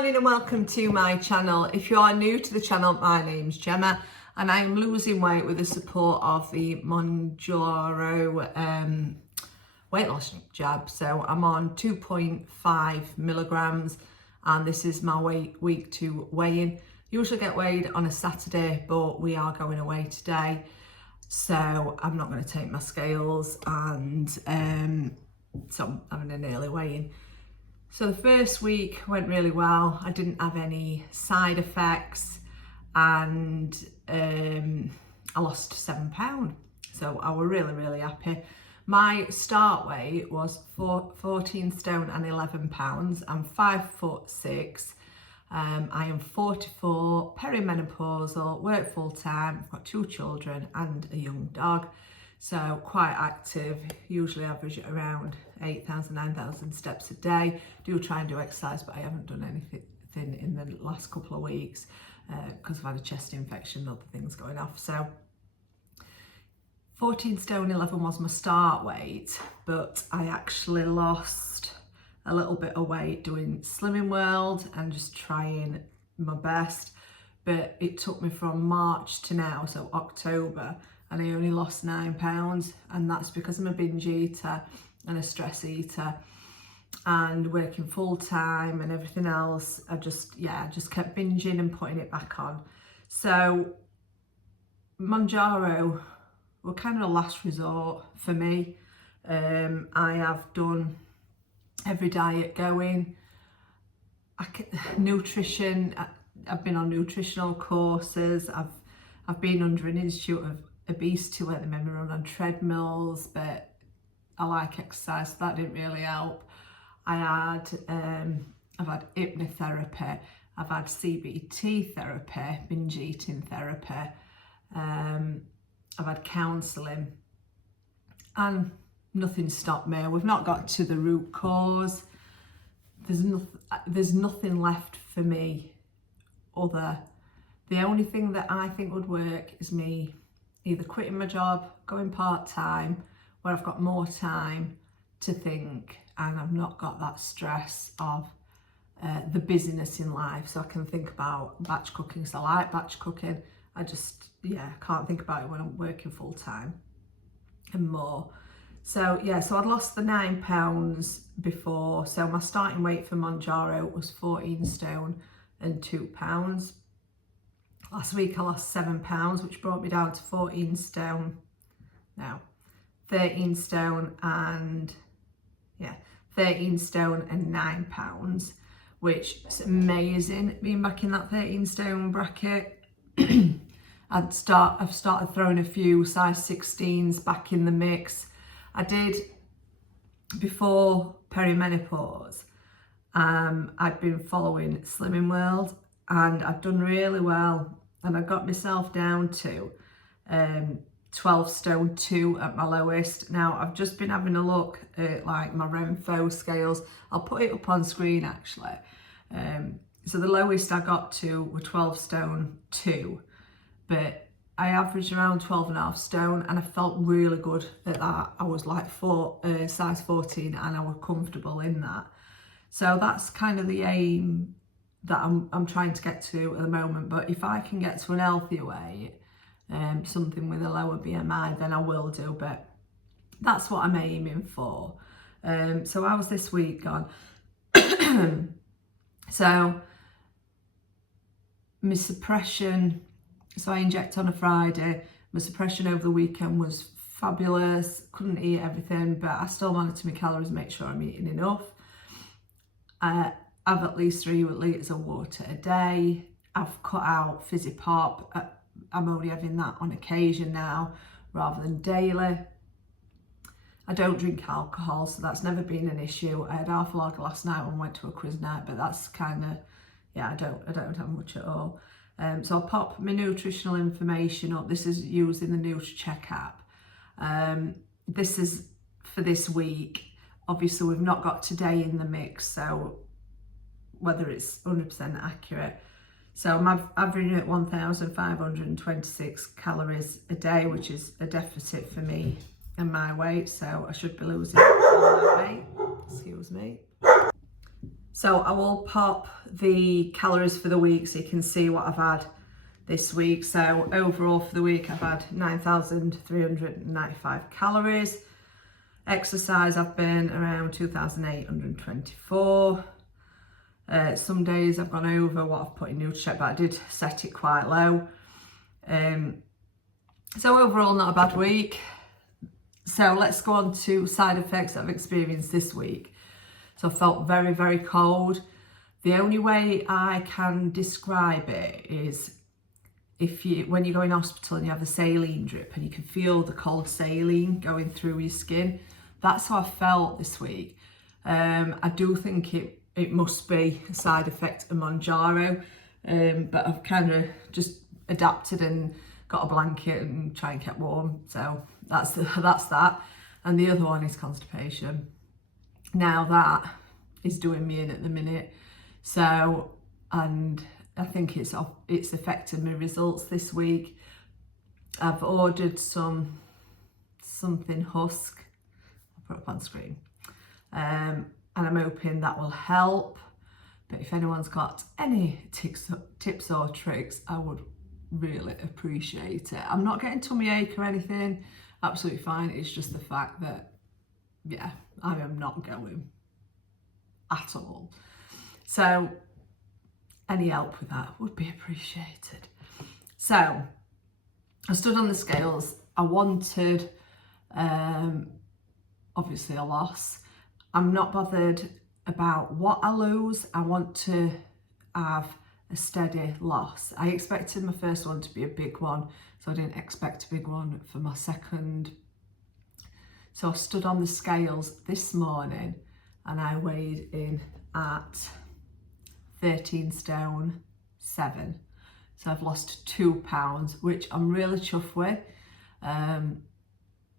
morning and welcome to my channel. If you are new to the channel, my name's Gemma and I am losing weight with the support of the Mounjaro weight loss jab. So I'm on 2.5 milligrams and this is my week 2 weigh-in. Usually get weighed on a Saturday, but we are going away today. So I'm not going to take my scales and so I'm having an early weigh-in. So the first week went really well. I didn't have any side effects and I lost £7. So I was really happy. My start weight was 14 stone and 11 pounds. I'm 5'6". I am 44, perimenopausal, work full time. I've got 2 children and a young dog. So quite active, usually average at around 8,000, 9,000 steps a day. Do try and do exercise, but I haven't done anything in the last couple of weeks because I've had a chest infection and other things going off. So 14 stone 11 was my start weight, but I actually lost a little bit of weight doing Slimming World and just trying my best. But it took me from March to now, so October, and I only lost £9, and that's because I'm a binge eater and a stress eater and working full time and everything else. I just kept binging and putting it back on. So Mounjaro were kind of a last resort for me. I have done every diet going. Nutrition, I've been on nutritional courses. I've been under an institute of obesity where they made me run on treadmills, but I like exercise, so that didn't really help. I've had hypnotherapy, I've had CBT therapy, binge eating therapy, I've had counselling, and nothing stopped me. We've not got to the root cause. There's nothing left for me other. The only thing that I think would work is me either quitting my job, going part-time, where I've got more time to think and I've not got that stress of the busyness in life, so I can think about batch cooking. So I like batch cooking. I just, can't think about it when I'm working full-time and more. So so I'd lost the £9 before. So my starting weight for Mounjaro was 14 stone and 2 pounds. Last week I lost £7, which brought me down to 14 stone. Now, 13 stone and 13 stone and 9 pounds, which is amazing. Being back in that 13 stone bracket. I've started throwing a few size 16s back in the mix. I did before perimenopause. I'd been following Slimming World and I'd done really well, and I got myself down to 12 stone 2 at my lowest. Now I've just been having a look at like my Renfo scales. I'll put it up on screen actually. So the lowest I got to were 12 stone 2, but I averaged around 12.5 stone and I felt really good at that. I was like size 14 and I was comfortable in that. So that's kind of the aim that I'm trying to get to at the moment. But if I can get to an healthier weight, something with a lower BMI, then I will do. But that's what I'm aiming for. So how was this week gone? So my suppression, so I inject on a Friday. My suppression over the weekend was fabulous. Couldn't eat everything, but I still monitor my calories and make sure I'm eating enough. I have at least 3 litres of water a day. I've cut out fizzy pop. I'm only having that on occasion now rather than daily. I don't drink alcohol, so that's never been an issue. I had half a lager last night and went to a quiz night, but that's kind of, I don't have much at all. So I'll pop my nutritional information up. This is using the NutriCheck app. This is for this week. Obviously, we've not got today in the mix, so whether it's 100% accurate. So I'm averaging at 1,526 calories a day, which is a deficit for me and my weight. So I should be losing all my weight. Excuse me. So I will pop the calories for the week so you can see what I've had this week. So overall for the week I've had 9,395 calories. Exercise I've been around 2,824. Some days I've gone over what I've put in Nutricheck, but I did set it quite low. So overall not a bad week. So let's go on to side effects that I've experienced this week. So I felt very, very cold. The only way I can describe it is when you go in hospital and you have a saline drip and you can feel the cold saline going through your skin. That's how I felt this week. I do think it must be a side effect of Mounjaro, but I've kind of just adapted and got a blanket and try and get warm. So that's that. And the other one is constipation. Now that is doing me in at the minute. So, and I think it's affected my results this week. I've ordered something husk. I'll put it up on screen. And I'm hoping that will help. But if anyone's got any tips or tricks, I would really appreciate it. I'm not getting tummy ache or anything. Absolutely fine. It's just the fact that, yeah, I am not going at all. So any help with that would be appreciated. So I stood on the scales. I wanted, obviously, a loss. I'm not bothered about what I lose. I want to have a steady loss. I expected my first one to be a big one, so I didn't expect a big one for my second. So I stood on the scales this morning and I weighed in at 13 stone 7. So I've lost 2 pounds, which I'm really chuffed with.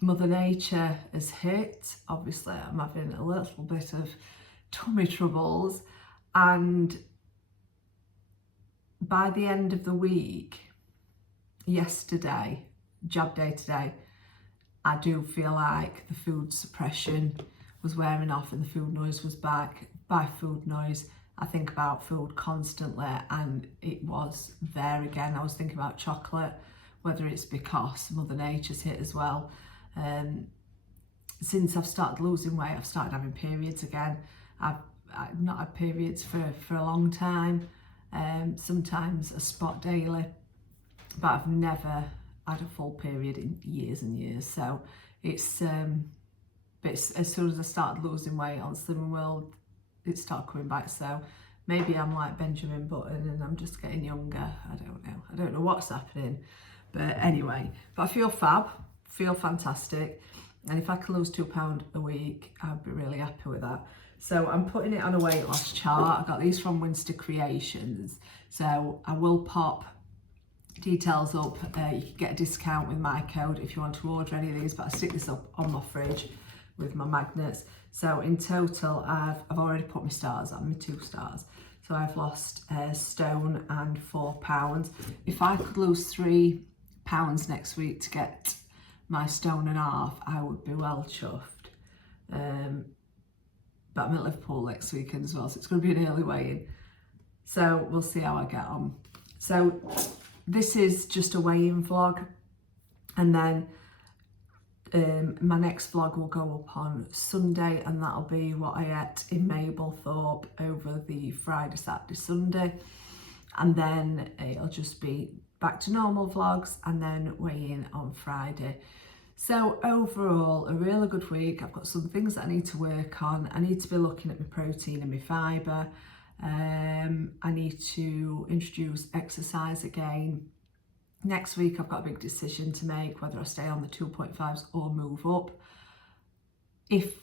Mother Nature has hit. Obviously I'm having a little bit of tummy troubles, and by the end of the week, yesterday, jab day today, I do feel like the food suppression was wearing off and the food noise was back. By food noise, I think about food constantly, and it was there again. I was thinking about chocolate, whether it's because Mother Nature's hit as well. Since I've started losing weight, I've started having periods again. I've not had periods for a long time. Sometimes a spot daily, but I've never had a full period in years and years. So it's but as soon as I started losing weight on Slimming World, it started coming back. So maybe I'm like Benjamin Button and I'm just getting younger. I don't know what's happening, but anyway, but I feel fab, feel fantastic, and if I can lose £2 a week, I'd be really happy with that. So I'm putting it on a weight loss chart. I got these from Winster Creations, so I will pop details up. You can get a discount with my code if you want to order any of these, but I stick this up on my fridge with my magnets. So in total, I've already put my stars on, my 2 stars. So I've lost a stone and 4 pounds. If I could lose 3 pounds next week to get my stone and a half, I would be well chuffed. But I'm at Liverpool next weekend as well, so it's going to be an early weigh-in. So we'll see how I get on. So this is just a weigh-in vlog, and then my next vlog will go up on Sunday, and that'll be what I ate in Mablethorpe over the Friday, Saturday, Sunday, and then it'll just be back to normal vlogs and then weigh-in on Friday. So overall, a really good week. I've got some things that I need to work on. I need to be looking at my protein and my fibre. I need to introduce exercise again. Next week, I've got a big decision to make, whether I stay on the 2.5s or move up. If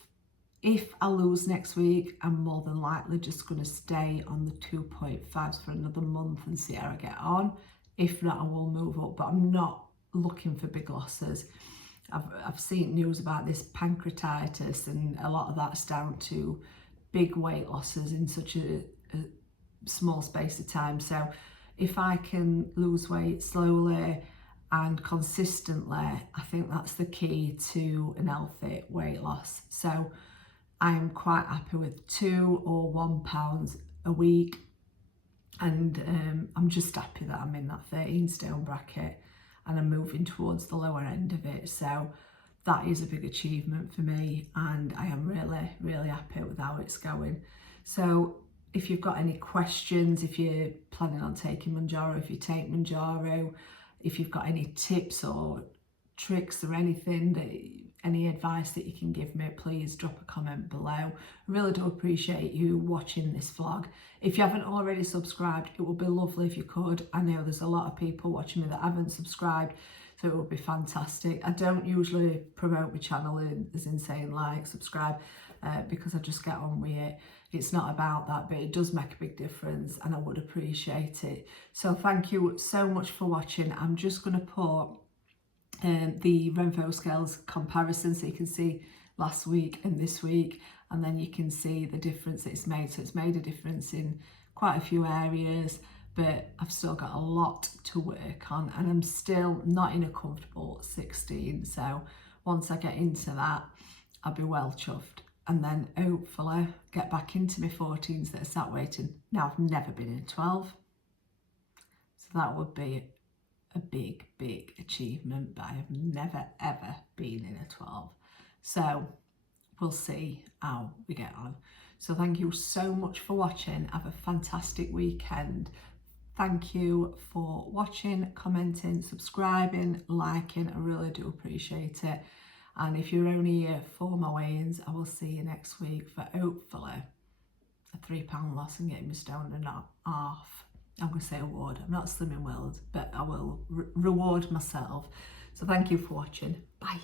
I lose next week, I'm more than likely just going to stay on the 2.5s for another month and see how I get on. If not, I will move up, but I'm not looking for big losses. I've seen news about this pancreatitis, and a lot of that's down to big weight losses in such a small space of time. So if I can lose weight slowly and consistently, I think that's the key to an healthy weight loss. So I am quite happy with 2 or 1 pound a week, and I'm just happy that I'm in that 13 stone bracket and I'm moving towards the lower end of it. So that is a big achievement for me, and I am really happy with how it's going. So if you've got any questions, if you're planning on taking Mounjaro, if you take Mounjaro, if you've got any tips or tricks or anything, any advice that you can give me, please drop a comment below. I really do appreciate you watching this vlog. If you haven't already subscribed, it would be lovely if you could. I know there's a lot of people watching me that haven't subscribed, so it would be fantastic. I don't usually promote my channel as in saying like, subscribe, because I just get on with it. It's not about that, but it does make a big difference and I would appreciate it. So thank you so much for watching. I'm just going to put the Renpho scales comparison so you can see last week and this week, and then you can see the difference it's made. So it's made a difference in quite a few areas, but I've still got a lot to work on and I'm still not in a comfortable 16. So once I get into that, I'll be well chuffed, and then hopefully get back into my 14s that are sat waiting. Now, I've never been in 12, so that would be a big achievement, but I have never ever been in a 12. So we'll see how we get on. So thank you so much for watching. Have a fantastic weekend. Thank you for watching, commenting, subscribing, liking. I really do appreciate it. And if you're only here for my weigh-ins, I will see you next week for hopefully a £3 loss and getting my stone and a half. I'm going to say award. I'm not Slimming World, but I will reward myself. So thank you for watching. Bye.